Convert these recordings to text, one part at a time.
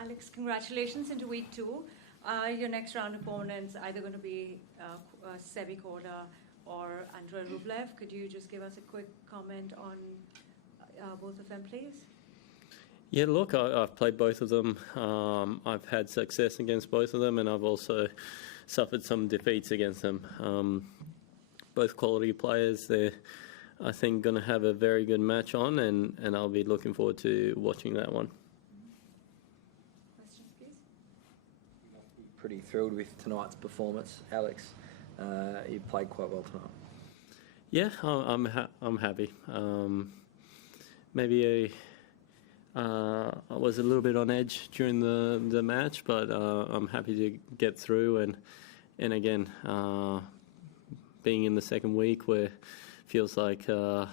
Alex, congratulations into week 2. Your next round opponents either going to be Sebi Korda or Andrei Rublev. Could you just give us a quick comment on both of them, please? Yeah, look, I've played both of them. I've had success against both of them, and I've also suffered some defeats against them. Both quality players. They're, I think, going to have a very good match on, and I'll be looking forward to watching that one. Questions, please? You must be pretty thrilled with tonight's performance, Alex. You played quite well tonight. Yeah, I'm happy. Maybe I was a little bit on edge during the match, but I'm happy to get through. And again, being in the second week where it feels like the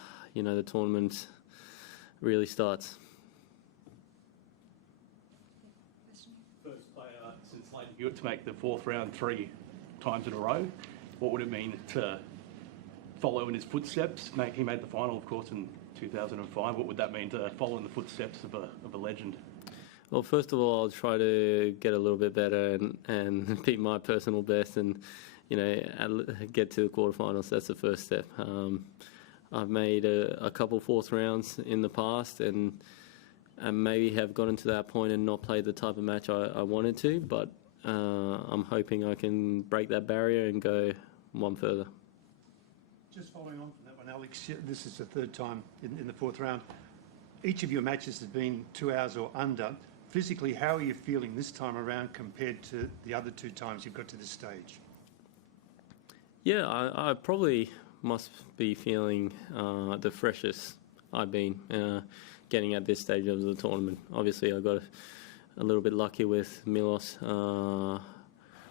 tournament really starts. First player since late Hewitt to make the fourth round 3 times in a row. What would it mean to follow in his footsteps? He made the final, of course, in 2005. What would that mean to follow in the footsteps of a legend? Well, first of all, I'll try to get a little bit better and beat my personal best and, get to the quarterfinals. That's the first step. I've made a couple fourth rounds in the past and maybe have gotten to that point and not played the type of match I wanted to, but I'm hoping I can break that barrier and go one further. Just following on from that one, Alex, this is the third time in the fourth round. Each of your matches has been 2 hours or under. Physically, how are you feeling this time around compared to the other 2 times you've got to this stage? Yeah, I probably must be feeling the freshest I've been getting at this stage of the tournament. Obviously, I got a little bit lucky with Milos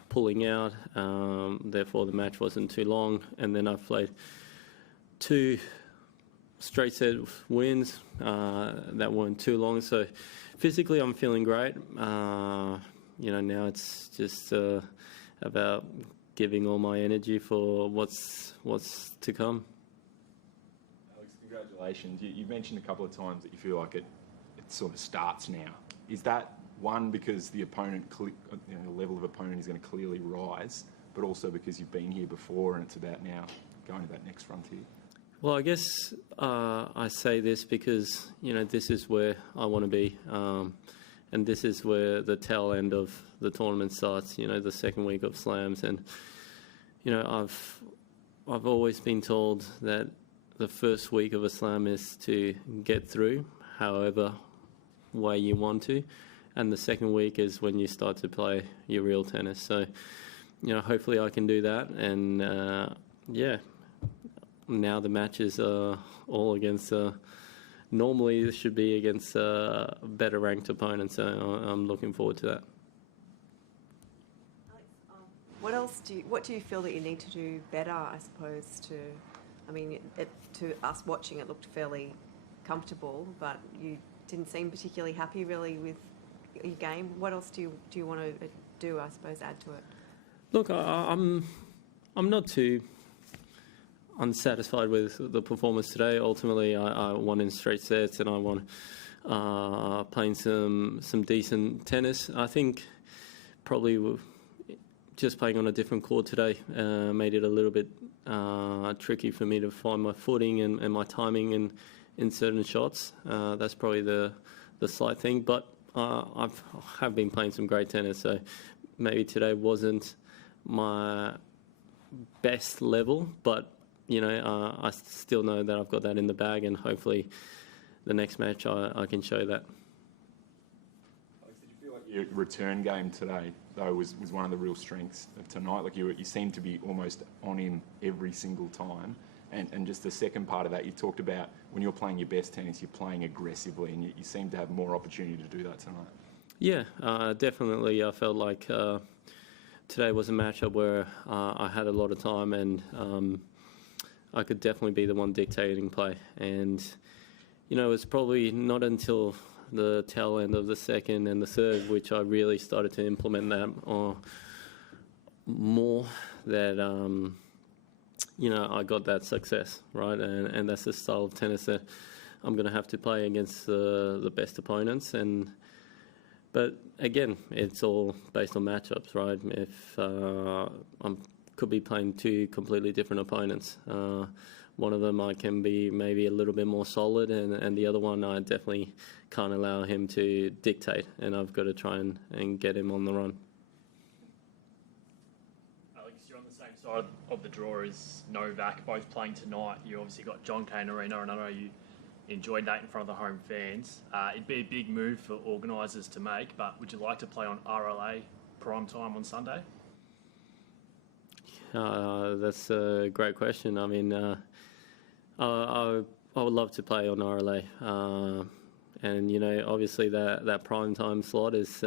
pulling out, therefore the match wasn't too long, and then I've played 2 straight set wins that weren't too long, so physically I'm feeling great. Now it's just about giving all my energy for what's to come. Alex, congratulations. You mentioned a couple of times that you feel like it sort of starts now. Is that one, because the opponent, the level of opponent is going to clearly rise, but also because you've been here before and it's about now going to that next frontier? Well, I guess I say this because, this is where I want to be. And this is where the tail end of the tournament starts, the second week of slams. And, I've always been told that the first week of a slam is to get through however way you want to. And the second week is when you start to play your real tennis. So, hopefully I can do that. And, now the matches are all against, normally this should be against better ranked opponents. So I'm looking forward to that. Alex, what do you feel that you need to do better, I suppose, to us watching it looked fairly comfortable, but you didn't seem particularly happy really with your game. What else do you want to do, I suppose, add to it? Look, I'm not too unsatisfied with the performance today. Ultimately, I won in straight sets and I won playing some decent tennis. I think probably just playing on a different court today made it a little bit tricky for me to find my footing and my timing in certain shots. That's probably the slight thing, but I have been playing some great tennis, so maybe today wasn't my best level, but I still know that I've got that in the bag, and hopefully the next match I can show that. Alex, did you feel like your return game today, though, was one of the real strengths of tonight? Like you seemed to be almost on him every single time. And just the second part of that, you talked about when you're playing your best tennis, you're playing aggressively, and you seem to have more opportunity to do that tonight. Yeah, definitely. I felt like today was a matchup where I had a lot of time and I could definitely be the one dictating play. And, it was probably not until the tail end of the second and the third which I really started to implement that more that... I got that success, right? And that's the style of tennis that I'm going to have to play against the best opponents. But again, it's all based on matchups, right? If I could be playing two completely different opponents. One of them I can be maybe a little bit more solid, and the other one I definitely can't allow him to dictate, and I've got to try and get him on the run. Alex, you're on the same side of the draw as Novak, both playing tonight. You obviously got Cain Arena, and I know you enjoyed that in front of the home fans. It'd be a big move for organisers to make, but would you like to play on RLA prime time on Sunday? That's a great question. I mean, I would love to play on RLA, and you know, obviously that prime time slot is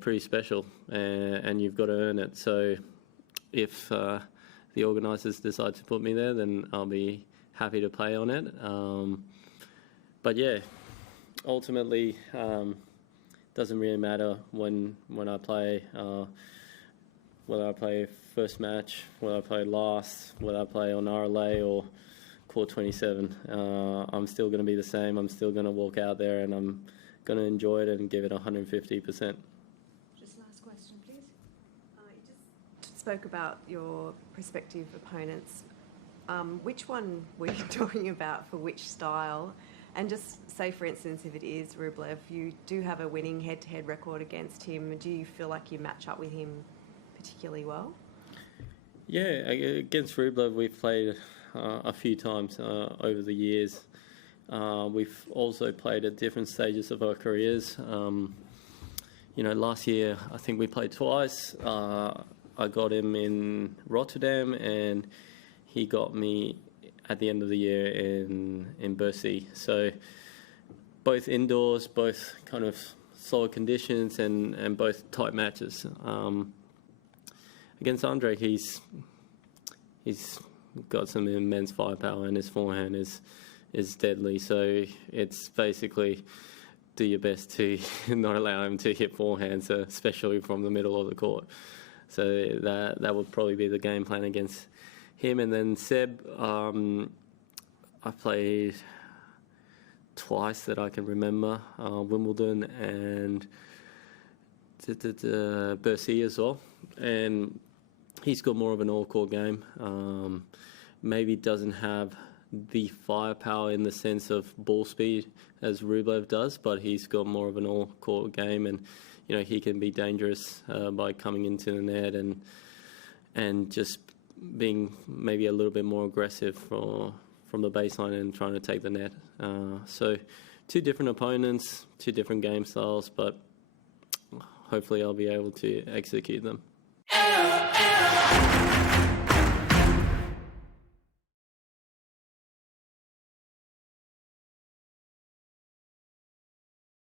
pretty special, and you've got to earn it. So, if the organisers decide to put me there, then I'll be happy to play on it. But yeah, ultimately, doesn't really matter when I play. Whether I play first match, whether I play last, whether I play on RLA or Court 27, I'm still going to be the same. I'm still going to walk out there and I'm going to enjoy it and give it 150%. Just last question, please. You just spoke about your prospective opponents. Which one were you talking about for which style? And just say, for instance, if it is Rublev, you do have a winning head-to-head record against him. Do you feel like you match up with him particularly well? Yeah, against Rublev we've played a few times over the years. We've also played at different stages of our careers. You know, last year I think we played twice. I got him in Rotterdam and he got me at the end of the year in Bercy. So both indoors, both kind of solid conditions and both tight matches. Against Andre, he's got some immense firepower and his forehand is deadly. So it's basically do your best to not allow him to hit forehands, especially from the middle of the court. So that would probably be the game plan against him. And then Seb, I played twice that I can remember, Wimbledon and Bercy as well. And he's got more of an all-court game. Maybe doesn't have the firepower in the sense of ball speed as Rublev does, but he's got more of an all-court game, and you know he can be dangerous by coming into the net and just being maybe a little bit more aggressive from the baseline and trying to take the net. So two different opponents, two different game styles, but hopefully I'll be able to execute them.